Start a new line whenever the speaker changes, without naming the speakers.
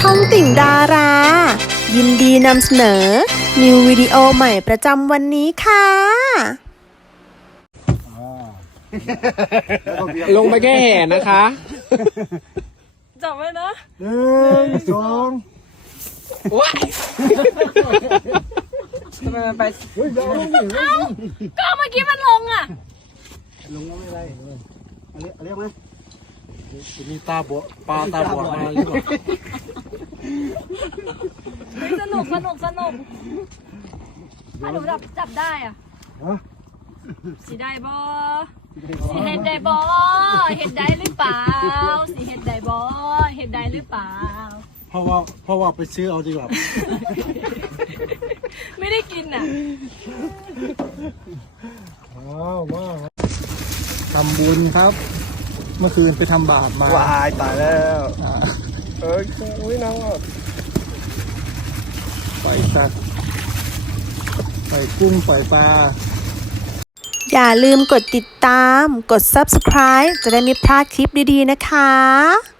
องติ่งดารา ยินดีนำเสนอ นิววิดีโอใหม่ประจำวันนี้ค่ะ
ลงไปแค่แห่นะคะ
จับไว้นะ
หนึ่งสอง
ว้าย
ทำไมมันไป
เฮ้ยยาวลงดิ
ก็เมื่อกี้มันลงอ่ะ
ลงก็ไม่ได้เรียกไหม
มีตาบอดปลาตาบอดมาหรือเปล่า
เฮ้ยสนุกถ้าหนูจับได้อ่ะ
ฮะ
สีได้บอสีเห็ดได้บอเห็ดได้หรือเปล่าสีเห็ดได้บอเห็ดได้หรือเปล่า
เพราะว่าไปซื้อเอาดีกว่า
ไม่ได้กินอ่ะ
ว้าวทำบุญครับ เมื่อคืนไปทำบาปมาว
ายตายแล้ว
อ่า
อุ้ยน้อง
ปล่อยสัตว์ปล่อยกุ้งปล่อยปลา
อย่าลืมกดติดตาม กด Subscribe จะได้ไม่พลาดคลิปดีๆนะคะ